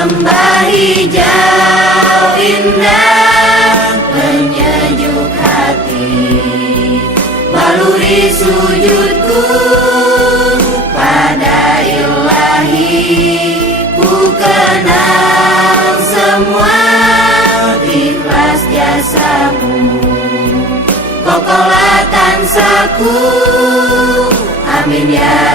lembah hijau indah penyejuk hati, baluri sujudku pada Ilahi. Ku kenal semua ikhlas jasamu, kokolah tansaku, amin ya